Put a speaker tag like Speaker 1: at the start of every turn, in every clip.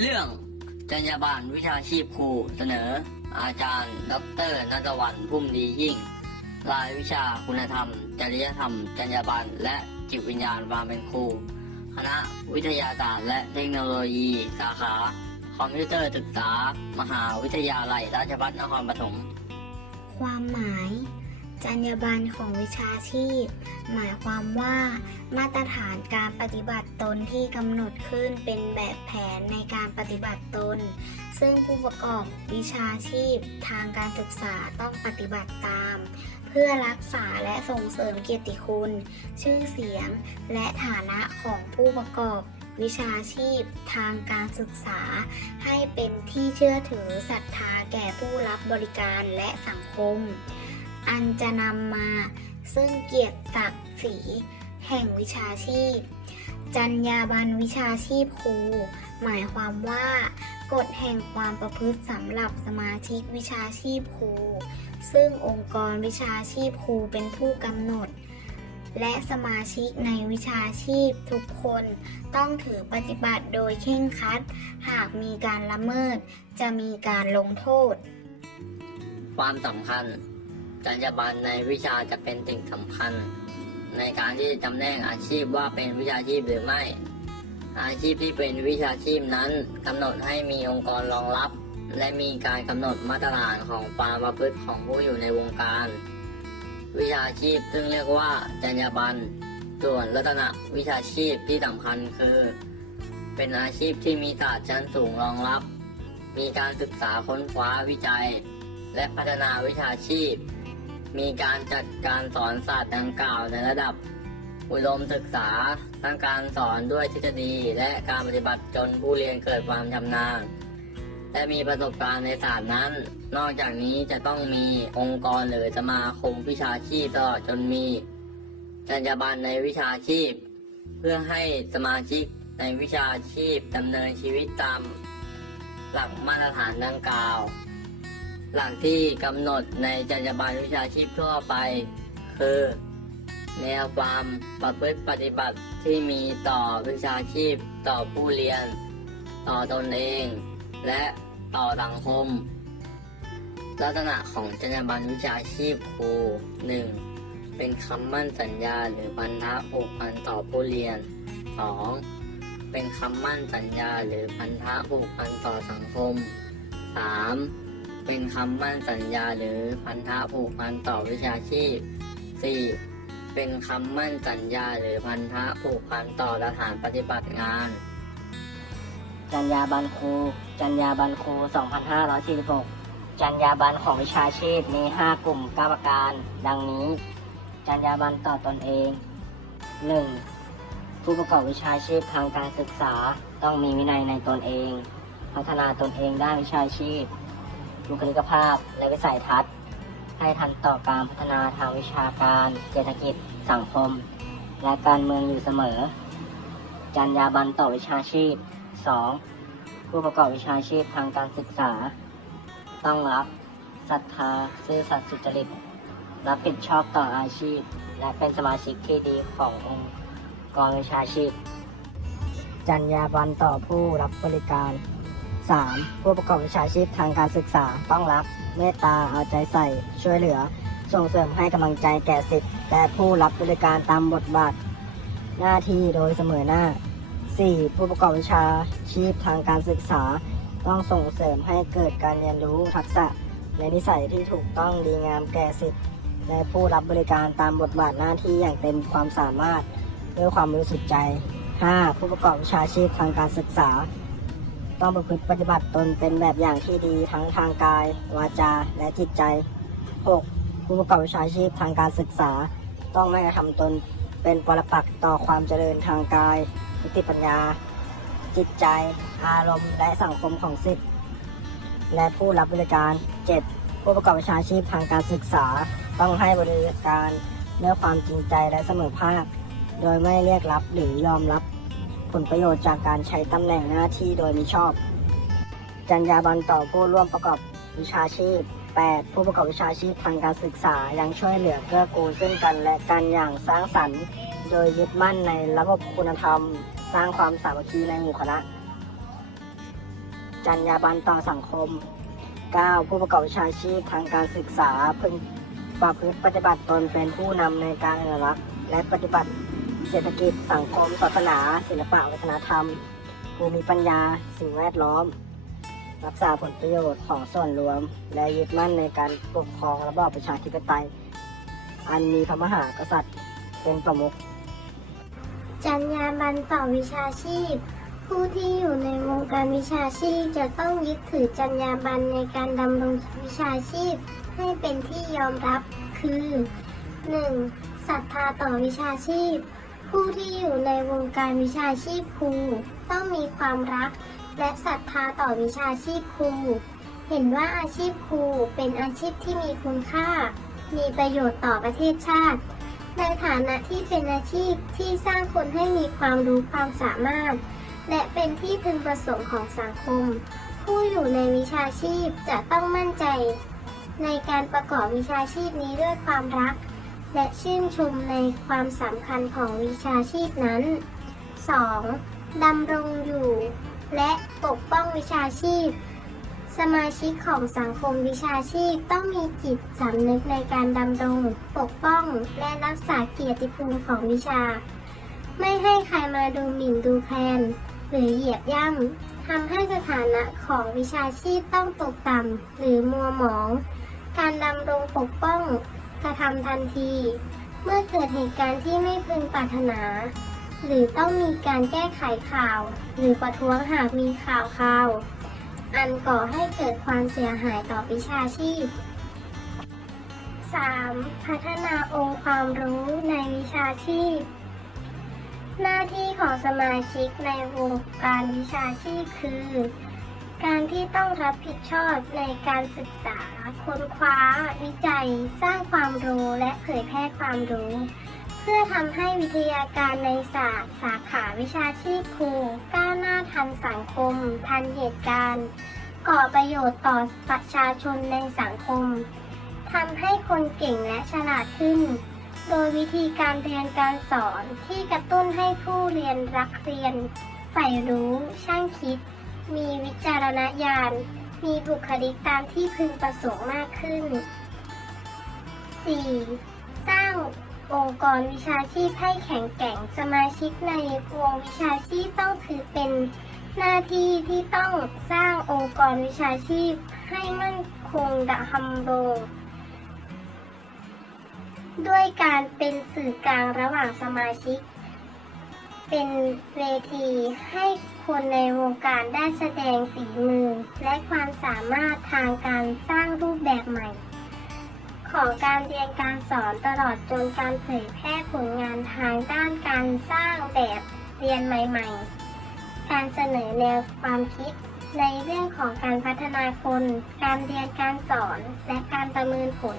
Speaker 1: เรื่องจรรยาบรรณวิชาชีพครูเสนอ อาจารย์ ดรนัทวันพุ่มดียิ่ง รายวิชาคุณธรรม จริยธรรม จรรยาบรรณและจิตวิญญาณความเป็นครู คณะวิทยาศาสตร์และเทคโนโลยี สาขา คอมพิวเตอร์ศึกษา มหาวิทยาลัยราชภัฏนครปฐม
Speaker 2: ความหมาย จรรยาบรรณของวิชาชีพ หมายความว่า มาตรฐานการปฏิบัติตนที่กำหนดขึ้นเป็นแบบแผนในการปฏิบัติตน ซึ่งผู้ประกอบวิชาชีพทางการศึกษาต้องปฏิบัติตาม เพื่อรักษาและส่งเสริมเกียรติคุณ ชื่อเสียง และฐานะของผู้ประกอบวิชาชีพทางการศึกษา ให้เป็นที่เชื่อถือศรัทธาแก่ผู้รับบริการและสังคม อันจะนำมา ซึ่งเกียรติศักดิ์ศรีแห่งวิชาชีพ จรรยาบรรณวิชาชีพครู หมายความว่ากฎแห่งความประพฤติสำหรับสมาชิกวิชาชีพครู ซึ่งองค์กรวิชาชีพครูเป็นผู้กำหนด และสมาชิกในวิชาชีพทุกคนต้องถือปฏิบัติโดยเคร่งครัด หากมีการละเมิด จะมีการลงโทษ
Speaker 1: ความสำคัญ จรรยาบรรณในวิชาจะเป็นสิ่งสำคัญ ในการที่จะจำแนกอาชีพว่าเป็นวิชาชีพหรือไม่ อาชีพที่เป็นวิชาชีพนั้นกำหนดให้มีองค์กรรองรับ และมีการกำหนดมาตรฐานของความประพฤติของผู้อยู่ในวงการ วิชาชีพซึ่งเรียกว่าจรรยาบรรณส่วนลักษณะวิชาชีพที่สำคัญคือ เป็นอาชีพที่มีศาสตร์ชั้นสูงรองรับ มีการศึกษาค้นคว้าวิจัย และพัฒนาวิชาชีพ มีการจัดการสอนศาสตร์ดังกล่าวในระดับ อุดมศึกษาทั้งการสอนด้วยทฤษฎีและการปฏิบัติจนผู้เรียนเกิดความชำนาญและมีประสบการณ์ในศาสตร์นั้น นอกจากนี้จะต้องมีองค์กรหรือสมาคมวิชาชีพตลอดจนมีจรรยาบรรณในวิชาชีพ เพื่อให้สมาชิกในวิชาชีพดำเนินชีวิตตามหลักมาตรฐานดังกล่าว หลักที่กำหนดในจรรยาบรรณวิชาชีพทั่วไป คือ แนวความประพฤติปฏิบัติที่มีต่อวิชาชีพต่อผู้เรียน ต่อตนเอง และต่อสังคม ลักษณะของจรรยาบรรณวิชาชีพครู 1. เป็นคำมั่นสัญญาหรือพันธะผูกพันต่อผู้เรียน 2. เป็นคำมั่นสัญญาหรือพันธะผูกพันต่อสังคม 3. เป็นคำมั่นสัญญาหรือพันธะผูกพันต่อวิชาชีพ 4. เป็นคำมั่นสัญญาหรือพันธะผูกพันต่อสถานปฏิบัติงาน
Speaker 3: จรรยาบรรณครูจรรยาบรรณครู 2546จรรยาบรรณของวิชาชีพมี 5 กลุ่ม9ประการ ดังนี้จรรยาบรรณต่อตนเอง 1. ผู้ประกอบวิชาชีพทางการศึกษาต้องมีวินัยในตนเอง พัฒนาตนเองด้านวิชาชีพ บุคลิกภาพ และวิสัยทัศน์ ให้ทันต่อการพัฒนาทางวิชาการ เศรษฐกิจ สังคม และการเมืองอยู่เสมอ จรรยาบรรณต่อวิชาชีพ 2. ผู้ประกอบวิชาชีพทางการศึกษา ต้องรับศรัทธาซื่อสัตย์สุจริต รับผิดชอบต่ออาชีพ และเป็นสมาชิกที่ดีขององค์กรวิชาชีพ จรรยาบรรณต่อผู้รับบริการ 3. ผู้ประกอบวิชาชีพทางการศึกษาต้องรัก เมตตาเอาใจใส่ ช่วยเหลือ ส่งเสริมให้กำลังใจแก่สิทธิ์และผู้รับบริการตามบทบาท หน้าที่โดยเสมอหน้า 4. ผู้ประกอบวิชาชีพทางการศึกษา ต้องส่งเสริมให้เกิดการเรียนรู้ทักษะและนิสัยที่ถูกต้องดีงามแก่สิทธิ์และผู้รับบริการตามบทบาทหน้าที่อย่างเต็มความสามารถ ด้วยความรู้สึกใจ 5. ผู้ประกอบวิชาชีพทางการศึกษา ต้องประพฤติปฏิบัติตนเป็นแบบอย่างที่ดีทั้งทางกาย วาจา และจิตใจ 6. ผู้ประกอบวิชาชีพทางการศึกษา ต้องไม่กระทำตนเป็นปรปักษ์ต่อความเจริญทางกายสติปัญญา จิตใจ อารมณ์ และสังคมของสิทธิ์และผู้รับบริการ 7. ผู้ประกอบวิชาชีพทางการศึกษา ต้องให้บริการด้วยความจริงใจและเสมอภาค โดยไม่เรียกรับหรือยอมรับ ผลประโยชน์จากการใช้ตำแหน่งหน้าที่โดยมิชอบ จรรยาบรรณต่อผู้ร่วมประกอบวิชาชีพ 8. ผู้ประกอบวิชาชีพทางการศึกษายังช่วยเหลือเกื้อกูลซึ่งกันและกันอย่างสร้างสรรค์ โดยยึดมั่นในระบบคุณธรรม สร้างความสามัคคีในหมู่คณะ จรรยาบรรณต่อสังคม 9. ผู้ประกอบวิชาชีพทางการศึกษาพึงประพฤติปฏิบัติตนเป็นผู้นำในการอนุรักษ์และปฏิบัติ เศรษฐกิจสังคมศาสนา ศิลปะวัฒนธรรมภูมิปัญญา สิ่งแวดล้อม รักษาผลประโยชน์ของส่วนรวม และยึดมั่นในการปกครองระบอบประชาธิปไตย อันมีพระมหากษัตริย์เป็นประมุข
Speaker 4: จรรยาบรรณต่อวิชาชีพ ผู้ที่อยู่ในวงการวิชาชีพจะต้องยึดถือจรรยาบรรณในการดำรงวิชาชีพ ให้เป็นที่ยอมรับคือ 1. ศรัทธาต่อวิชาชีพ ผู้ที่อยู่ในวงการวิชาชีพครูต้องมีความรัก และศรัทธาต่อวิชาชีพครูเห็นว่าอาชีพครูเป็นอาชีพที่มีคุณค่า มีประโยชน์ต่อประเทศชาติ ในฐานะที่เป็นอาชีพที่สร้างคนให้มีความรู้ความสามารถ และเป็นที่พึงประสงค์ของสังคม ผู้อยู่ในวิชาชีพจะต้องมั่นใจ ในการประกอบวิชาชีพนี้ด้วยความรัก และชื่นชมในความสำคัญของวิชาชีพนั้น 2. ดำรงอยู่ และปกป้องวิชาชีพ สมาชิกของสังคมวิชาชีพต้องมีจิตสำนึกในการดำรง ปกป้อง และรักษาเกียรติภูมิของวิชา ไม่ให้ใครมาดูหมิ่นดูแคลน หรือเหยียบย่ำทำให้สถานะของวิชาชีพต้องตกต่ำหรือมัวหมอง การดำรงปกป้อง กระทำทันที เมื่อเกิดเหตุการณ์ที่ไม่พึงปรารถนา หรือต้องมีการแก้ไขข่าว หรือประท้วงหากมีข่าวข่าว อันก่อให้เกิดความเสียหายต่อวิชาชีพ 3. พัฒนาองค์ความรู้ในวิชาชีพ หน้าที่ของสมาชิกในวงการวิชาชีพคือ การที่ต้องรับผิดชอบในการศึกษา ค้นคว้า วิจัย สร้างความรู้และเผยแพร่ความรู้ เพื่อทำให้วิทยาการในศาสตร์ สาขาวิชาชีพครูก้าวหน้าทันสังคม ทันเหตุการณ์ ก่อประโยชน์ต่อประชาชนในสังคมทำให้คนเก่งและฉลาดขึ้น โดยวิธีการเรียนการสอนที่กระตุ้นให้ผู้เรียนรักเรียนใฝ่รู้ ช่างคิด มีวิจารณญาณ มีบุคลิกตามที่พึงประสงค์มากขึ้น 4. สร้างองค์กรวิชาชีพให้แข็งแกร่ง สมาชิกในวงวิชาชีพต้องถือเป็นหน้าที่ที่ต้องสร้างองค์กรวิชาชีพให้มั่นคงดำรงด้วยการเป็นสื่อกลางระหว่างสมาชิก เป็นเวทีให้ คนในวงการได้แสดงฝีมือ และความสามารถทางการสร้างรูปแบบใหม่ ของการเรียนการสอนตลอดจนการเผยแพร่ผลงานทางด้านการสร้างแบบเรียนใหม่ ๆ การเสนอแนวความคิดในเรื่องของการพัฒนาคน การเรียนการสอน และการประเมินผล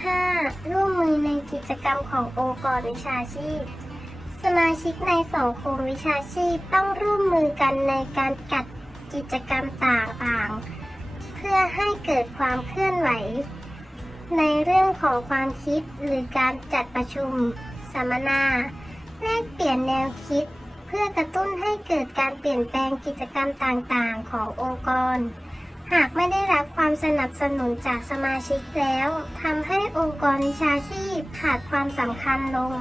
Speaker 4: 5. ร่วมมือในกิจกรรมขององค์กรวิชาชีพ สมาชิกในสังคมวิชาชีพต้องร่วมมือกันในการจัดกิจกรรมต่างๆ เพื่อให้เกิดความเคลื่อนไหว ในเรื่องของความคิดหรือการจัดประชุม สัมมนา แลกเปลี่ยนแนวคิด เพื่อกระตุ้นให้เกิดการเปลี่ยนแปลงกิจกรรมต่างๆ ขององค์กร หากไม่ได้รับความสนับสนุนจากสมาชิกแล้วทำให้องค์กรวิชาชีพขาดความสำคัญลง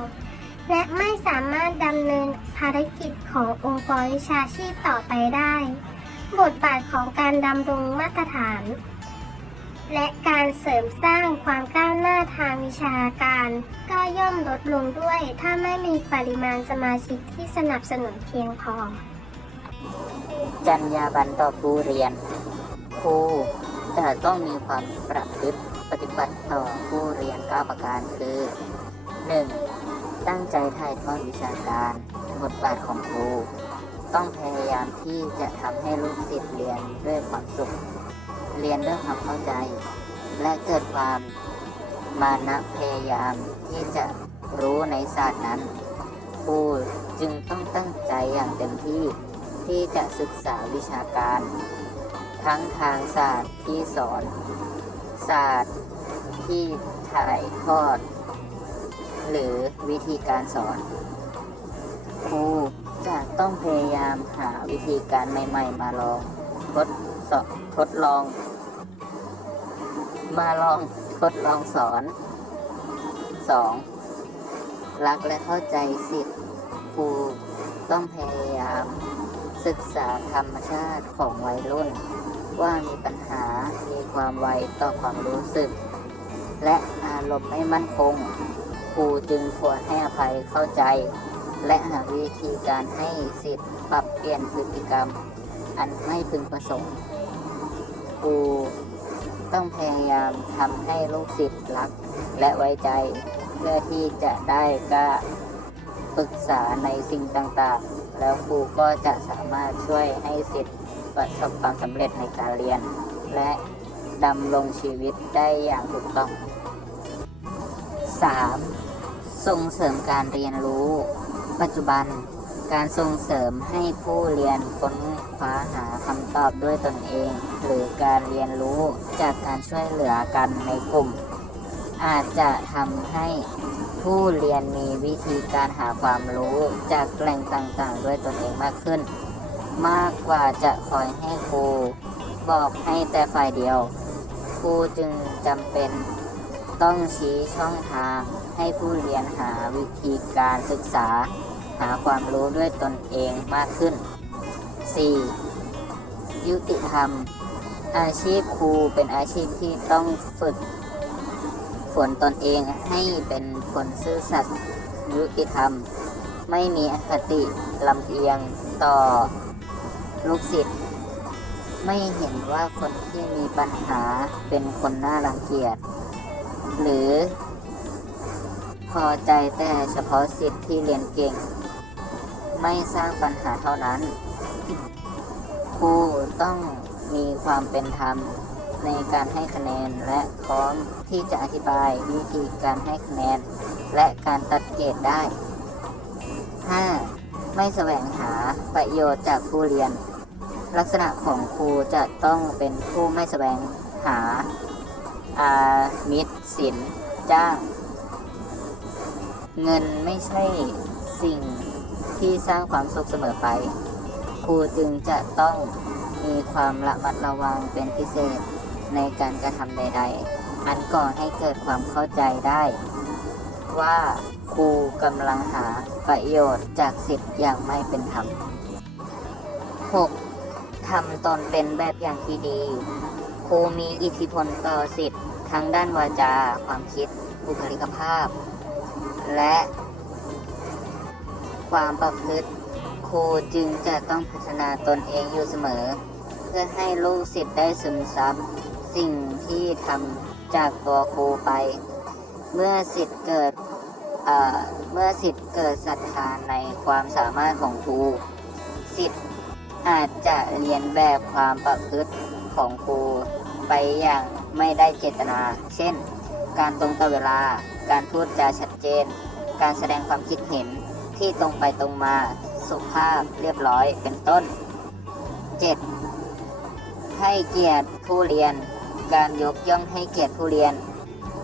Speaker 4: และไม่สามารถดำเนินภารกิจขององค์กรวิชาชีพต่อไปได้ บทบาทของการดำรงมาตรฐาน และการเสริมสร้างความก้าวหน้าทางวิชาการ ก็ย่อมลดลงด้วยถ้าไม่มีปริมาณสมาชิกที่สนับสนุนเพียงพอ
Speaker 1: จรรยาบรรณต่อผู้เรียนครูจะต้องมีความประพฤติปฏิบัติต่อผู้เรียน9ประการคือ 1. ตั้งใจถ่ายทอดวิชาการ บทบาทของครู ต้องพยายามที่จะทำให้ลูกศิษย์เรียนด้วยความสุข เรียนด้วยความเข้าใจ และเกิดความมานะพยายามที่จะรู้ในศาสตร์นั้น ครูจึงต้องตั้งใจอย่างเต็มที่ที่จะศึกษาวิชาการ ทั้งทางศาสตร์ที่สอน ศาสตร์ที่ถ่ายทอด หรือวิธีการสอน ครู
Speaker 5: จะต้องพยายามหาวิธีการใหม่ ๆ มาลองทดสอบทดลอง มาลองทดลองสอน 2. รักและเข้าใจสิทธิ์ครูต้องพยายาม ศึกษาธรรมชาติของวัยรุ่น ว่ามีปัญหามีความไวต่อความรู้สึก และอารมณ์ไม่มั่นคง ครูจึงควรให้อภัยเข้าใจ และหาวิธีการให้สิทธิ์ปรับเปลี่ยนพฤติกรรม อันไม่พึงประสงค์ ครูต้องพยายามทำให้ลูกศิษย์รัก และไว้ใจ เพื่อที่จะได้กล้าปรึกษาในสิ่งต่างๆ แล้วครูก็จะสามารถช่วยให้ศิษย์ประสบความสำเร็จในการเรียน และดำรงชีวิตได้อย่างถูกต้อง 3. ส่งเสริมการเรียนรู้ ปัจจุบัน การส่งเสริมให้ผู้เรียนค้นคว้าหาคำตอบด้วยตนเอง หรือการเรียนรู้จากการช่วยเหลือกันในกลุ่ม อาจจะทำให้ผู้เรียนมีวิธีการหาความรู้จากแหล่งต่างๆ ด้วยตนเองมากขึ้น มากกว่าจะคอยให้ครูบอกให้แต่ฝ่ายเดียว ครูจึงจำเป็นต้องชี้ช่องทาง ให้ผู้เรียนหาวิธีการศึกษา หาความรู้ด้วยตนเองมากขึ้น 4. ยุติธรรม อาชีพครูเป็นอาชีพที่ต้องฝึกฝนตนเองให้เป็นคนซื่อสัตย์ยุติธรรม ไม่มีอคติลำเอียงต่อลูกศิษย์ไม่เห็นว่าคนที่มีปัญหาเป็นคนน่ารังเกียจ หรือ พอใจแต่เฉพาะสิทธิ์ที่เรียนเก่ง ไม่สร้างปัญหาเท่านั้น ครูต้องมีความเป็นธรรมในการให้คะแนนและพร้อมที่จะอธิบายวิธีการให้คะแนน และการตัดเกรดได้ 5. ไม่แสวงหาประโยชน์จากผู้เรียน ลักษณะของครูจะต้องเป็นผู้ไม่แสวงหาอามิตรสินจ้าง เงินไม่ใช่สิ่งที่สร้างความสุขเสมอไป ครูจึงจะต้องมีความระมัดระวังเป็นพิเศษในการกระทำใด ๆ อันก่อให้เกิดความเข้าใจได้ ว่าครูกำลังหาประโยชน์จากสิทธิ์อย่างไม่เป็นธรรม 6. ทำตนเป็นแบบอย่างที่ดี ครูมีอิทธิพลต่อสิทธิ์ทั้งด้านวาจา ความคิด บุคลิกภาพ และความประพฤติครูจึงจะต้องพัฒนาตนเองอยู่เสมอ เพื่อให้ลูกศิษย์ได้ซึมซับสิ่งที่ทำจากตัวครูไป เมื่อศิษย์เกิดเเมื่อศิษย์เกิดศรัทธาในความสามารถของครูศิษย์อาจจะเรียนแบบความประพฤติของครูไปอย่างไม่ได้เจตนา เช่น การตรงต่อเวลา การพูดจาชัดเจน การแสดงความคิดเห็นที่ตรงไปตรงมา สุภาพเรียบร้อยเป็นต้น 7. ให้เกียรติผู้เรียน การยกย่องให้เกียรติผู้เรียน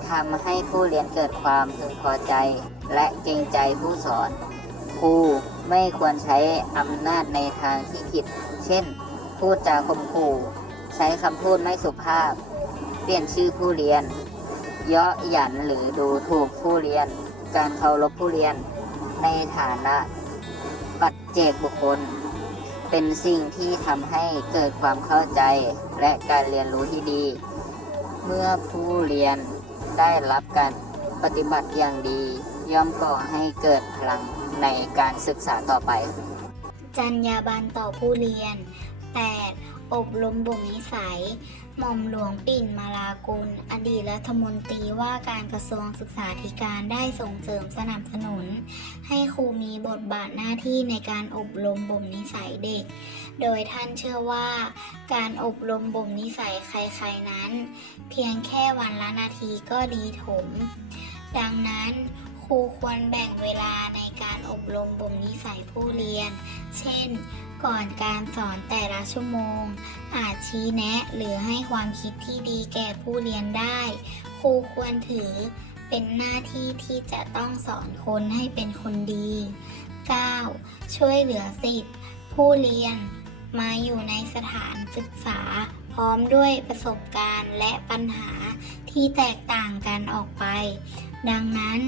Speaker 5: ทำให้ผู้เรียนเกิดความพึงพอใจ และเกรงใจผู้สอน ครูไม่ควรใช้อำนาจในทางที่ผิด เช่น พูดจาข่มขู่ ใช้คำพูดไม่สุภาพ เปลี่ยนชื่อผู้เรียน เยาะหยันหรือดูถูกผู้เรียน การเคารพผู้เรียนในฐานะปัจเจกบุคคล เป็นสิ่งที่ทำให้เกิดความเข้าใจและการเรียนรู้ที่ดี เมื่อผู้เรียนได้รับการปฏิบัติอย่างดี ย่อมก่อให้เกิดพลังในการศึกษาต่อไป
Speaker 2: จรรยาบรรณต่อผู้เรียน 8. อบรมบ่มนิสัย หม่อมหลวงปิ่นมาลากุล อดีตรัฐมนตรีว่าการกระทรวงศึกษาธิการได้ส่งเสริมสนับสนุน ให้ครูมีบทบาทหน้าที่ในการอบรมบ่มนิสัยเด็ก โดยท่านเชื่อว่า การอบรมบ่มนิสัยใครๆนั้น เพียงแค่วันละนาทีก็ดีถม ดังนั้นครูควรแบ่งเวลาในการอบรมบ่มนิสัยผู้เรียน เช่น ก่อนการสอนแต่ละชั่วโมง อาจชี้แนะ หรือให้ความคิดที่ดีแก่ผู้เรียนได้ ครูควรถือเป็นหน้าที่ที่จะต้องสอนคนให้เป็นคนดี 9. ช่วยเหลือสิทธิ์ผู้เรียน มาอยู่ในสถานศึกษา พร้อมด้วยประสบการณ์และปัญหาที่แตกต่างกันออกไป ดังนั้น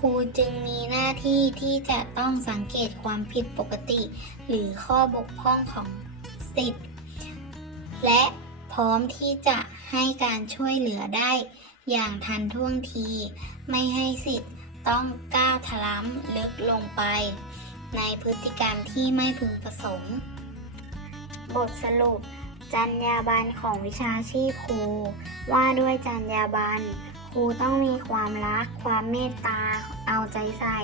Speaker 2: ครูจึงมีหน้าที่ที่จะต้องสังเกตความผิดปกติ หรือข้อบกพร่องของสิทธิ์ และพร้อมที่จะให้การช่วยเหลือได้อย่างทันท่วงที ไม่ให้สิทธิ์ต้องก้าวทะล้ำลึกลงไป ในพฤติกรรมที่ไม่พึงประสงค์ บทสรุป จรรยาบรรณของวิชาชีพครูว่าด้วยจรรยาบรรณ ครูต้องมีความรัก ความเมตตา เอาใจใส่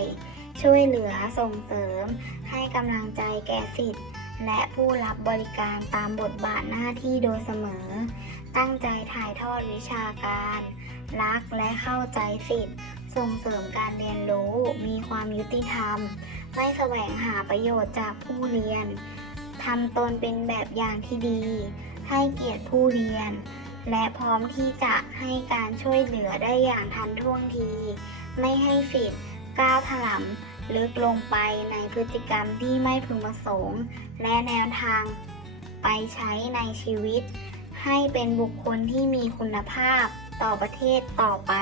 Speaker 2: ช่วยเหลือส่งเสริม ให้กำลังใจแก่สิทธิ์ และผู้รับบริการตามบทบาทหน้าที่โดยเสมอ ตั้งใจถ่ายทอดวิชาการ รักและเข้าใจสิทธิ์ ส่งเสริมการเรียนรู้ มีความยุติธรรม ไม่แสวงหาประโยชน์จากผู้เรียนทำตนเป็นแบบอย่างที่ดี ให้เกียรติผู้เรียน และพร้อมที่จะให้การช่วยเหลือได้อย่างทันท่วงที ไม่ให้สิตก้าวถลำลึกลงไปในพฤติกรรมที่ไม่พึงประสงค์ และแนวทางไปใช้ในชีวิต ให้เป็นบุคคลที่มีคุณภาพต่อประเทศต่อไป